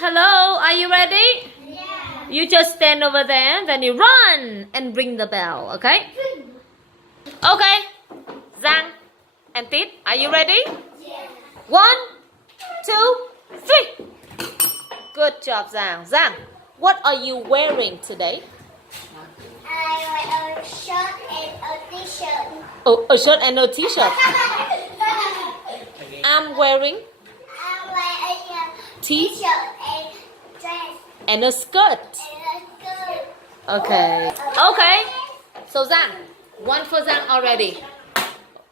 hello, are you ready? Yeah. You just stand over there, then you run and ring the bell, okay? Okay, Giang and Tít, are you ready? Yeah. 1, 2, 3. Good job, Giang. Giang, what are you wearing today? I wear a shirt and a t-shirt. Oh, a shirt and a t-shirt. I'm wearing I'm wearing a T t-shirt and dress and a skirt. and a skirt. Okay. Okay. So Giang, one for Giang already.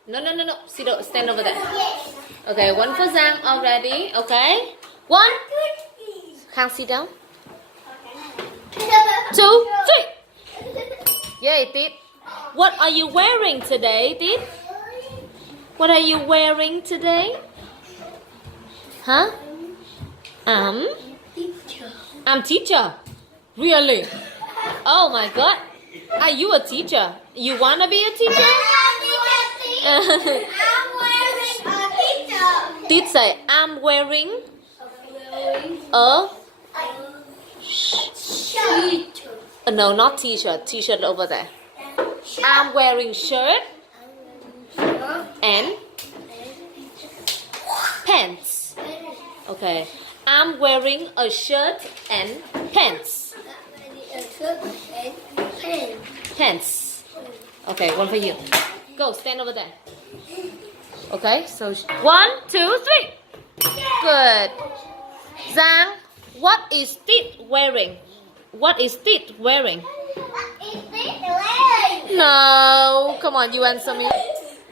No. Sit down, stand over there. Yes. Okay, one for Giang already. Okay. 1. Khang, sit down. 2, 3. Yay, Tít. What are you wearing today, Tít? What are you wearing today? Huh? I'm teacher. Really? Oh my God. Are you a teacher? You wanna be a teacher? I'm wearing a t-shirt. Tít say, I'm wearing a... Shirt. No, not t-shirt. T-shirt over there. I'm wearing shirt and pants. Okay. I'm wearing a shirt and pants. Pants. Okay, one for you. Go, stand over there. Okay, so 1, 2, 3. Good. Giang, what is Tít wearing? What is Tít wearing? No, come on, you answer me.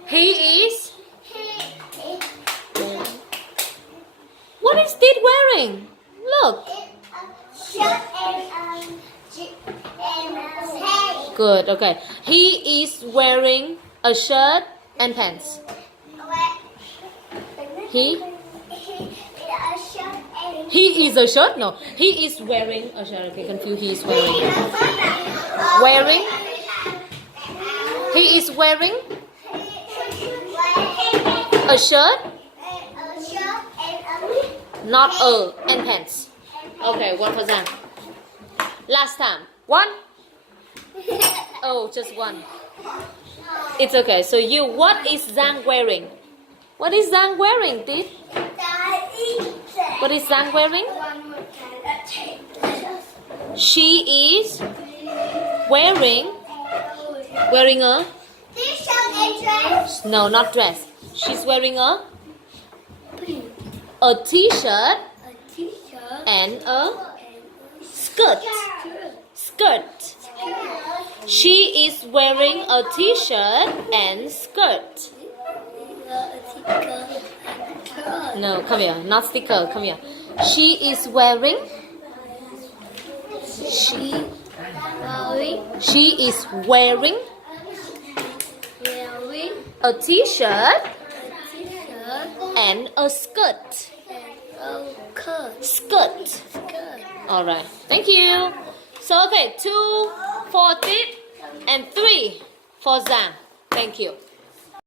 He is. What is Tít wearing? Look. Shirt and pants. Good, okay. He is wearing a shirt and pants. He is a shirt? No. He is wearing a shirt. Okay, confused. He is wearing. Wearing? He is wearing a shirt, not a, and pants. Okay, one for Giang. Last time. 1. Oh, just 1. It's okay. So you, what is Giang wearing? What is Giang wearing, Tít? What is Giang wearing? She is wearing a t-shirt and dress. no, not dress. She's wearing a t-shirt and a skirt. Skirt. She is wearing a t-shirt and skirt. No, come here. Not sticker. Come here. She is wearing. She is wearing a t-shirt and a skirt. Skirt. All right. Thank you. So okay, 2 for Tít and 3 for Giang. Thank you.